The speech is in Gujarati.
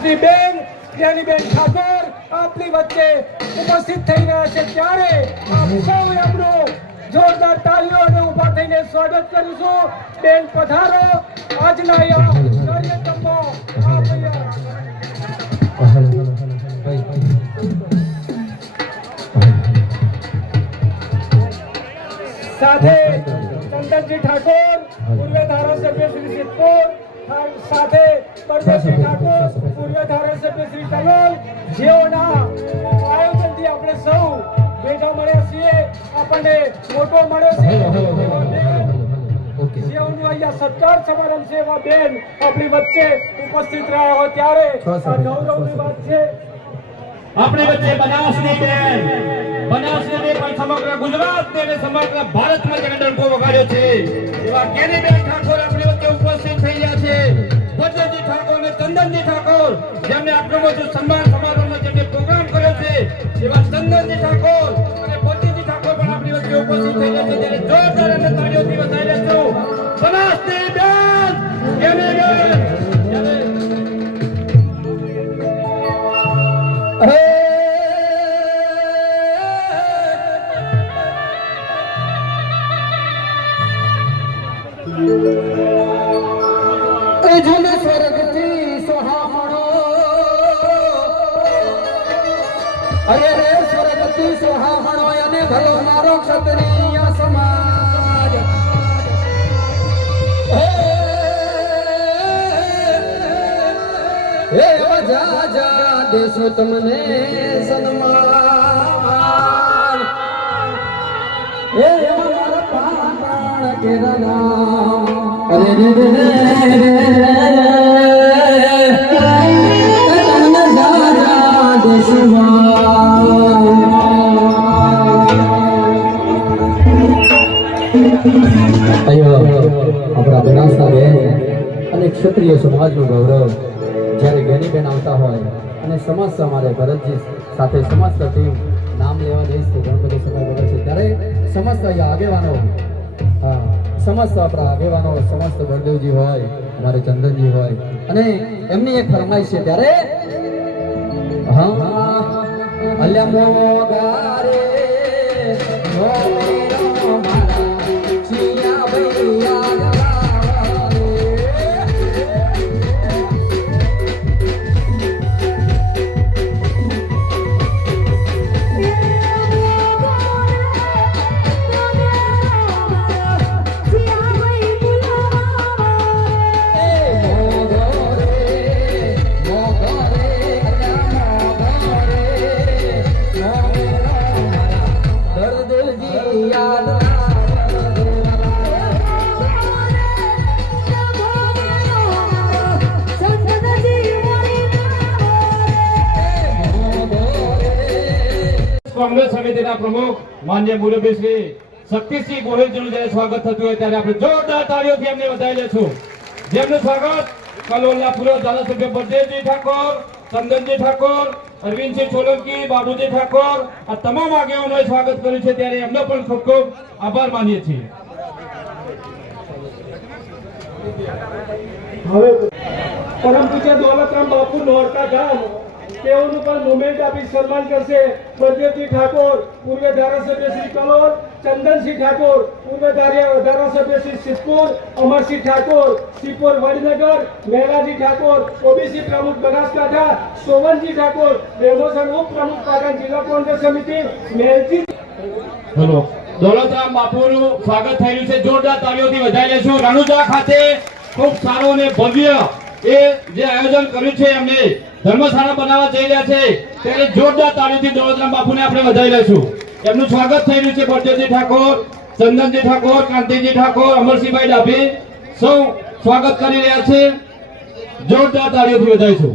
શ્રી બેન જ્ઞાનીબેન ઠાકોર આપની વચ્ચે ઉપસ્થિત થઈ રહ્યા છે ત્યારે આપ સૌ એમનું જોરદાર તાળીઓ અને ઊભા થઈને સ્વાગત કરીશું. બેન પધારો આજના કાર્યક્રમમાં સાથે ચંદનજી ઠાકોર પૂર્વ ધારાસભ્ય શ્રી સિદ્ધપુર સાથે પરદેશી ઠાકોર પૂર્વ ધારાસભ્ય શ્રી કલોલ જેઓના આયોજનથી આપણે સૌ ભેગા મળ્યા છીએ. આપણને મોટો મળ્યો છે જેઓનું અહીંયા સત્કાર સમારંભ છે એવા બેન આપણી વચ્ચે ઉપસ્થિત રહ્યા હોય ત્યારે આ ગૌરવની વાત છે. આપણી વચ્ચે બનાસની બેન બનાસને પણ સમગ્ર ગુજરાતને અને સમગ્ર ભારતમાં જેને ડંકો વગાડ્યો છે એવા જ્ઞાનીબેન ઠાકોર આપણી વચ્ચે ઉપસ્થિત થઈ રહ્યા છે. ભદ્રજી ઠાકોર અને ચંદનજી ઠાકોર જેમને આપણું બધું સન્માન સમારોહમાં જેમને પ્રોગ્રામ કર્યો છે એવા ચંદનજી ઠાકોર અને ભદ્રજી ઠાકોર પણ આપણી વચ્ચે ઉપસ્થિત થઈ રહ્યા છે. ત્યારે જોરદાર અને તાળીઓથી વધાવી લેશું બનાસની બેન જ્ઞાનીબેન. જુને સ્વર્ગથી સોહામણો અરે રે સ્વર્ગથી સોહામણો અને ભલો મારો ક્ષત્રિય સમાજ હે જા જા દેશું તમને સન્માન હે મારા પ્રાણ કેરના અરે રે આપણા બનાસના બેન અને ક્ષત્રિય સમાજનું ગૌરવ જ્યારે જ્ઞાનીબેન આવતા હોય અને સમસ્ત અમારે ભરતજી સાથે સમસ્ત ટીમ નામ લેવા જઈશ તો ઘણો બધો સમય બગડશે ત્યારે સમસ્ત અહીંયા આગેવાનો સમસ્ત આપણા આગેવાનો સમસ્ત બળદેવજી હોય અમારે ચંદનજી હોય અને એમની એક ફરમાઈશ છે ત્યારે અલ્યા મોગારે કોંગ્રેસ સમિતિના પ્રમુખ માનનીય મુરબ્બી શ્રી શક્તિસિંહ ગોહિલજીનું જ્યારે સ્વાગત થતું હોય ત્યારે આપણે જોરદાર તાળીઓથી એમને વધાવી લેશું. જેમનું સ્વાગત કલોલના પૂર્વ ધારાસભ્ય બળદેવજી ઠાકોર, ચંદનજી ઠાકોર, અરવિંદસિંહ સોલંકી, બાબુજી ઠાકોર આ તમામ આગેવાનોએ સ્વાગત કર્યું છે ત્યારે એમનો પણ ખૂબ ખૂબ આભાર માનીએ છીએ. હવે પરમ પૂજ્ય દોલતરામ બાપુ નોરતા ગામ તેઓનું પણ મોમેન્ટ આપી સન્માન કરશે. બળદેવજી ઠાકોર પૂર્વ ધારાસભ્ય શ્રી કલોલ, ચંદનસિંહ ઠાકોર પૂર્વ ધારાસભ્ય શ્રી સિદ્ધપુર, અમરસિંહ ઠાકોર શ્રીપુર વડનગર, મહેલાજી ઠાકોર ઓબીસી પ્રમુખ બનાસકાંઠા, સોવનજી ઠાકોર પ્રમોશન ઉપપ્રમુખ પાટણ જિલ્લા કોંગ્રેસ સમિતિ, મેલજી દોલતરામ બાપુનું સ્વાગત થઈ રહ્યું છે. જોરદાર તાળીઓથી વધાવી લેશું. રણુજા ખાતે ખૂબ સારું અને ભવ્ય એ જે આયોજન કર્યું છે એમને ધર્મશાળા બનાવવા જઈ રહ્યા છે ત્યારે જોરદાર તાળીઓથી દોલતરામ બાપુને આપણે વધાવી લઈશું. એમનું સ્વાગત થઈ રહ્યું છે. બળદેવજી ઠાકોર, ચંદનજી ઠાકોર, કાંતિજી ઠાકોર, અમરસિંહભાઈ ડાભી સૌ સ્વાગત કરી રહ્યા છે. જોરદાર તાળીઓથી વધાવીશું.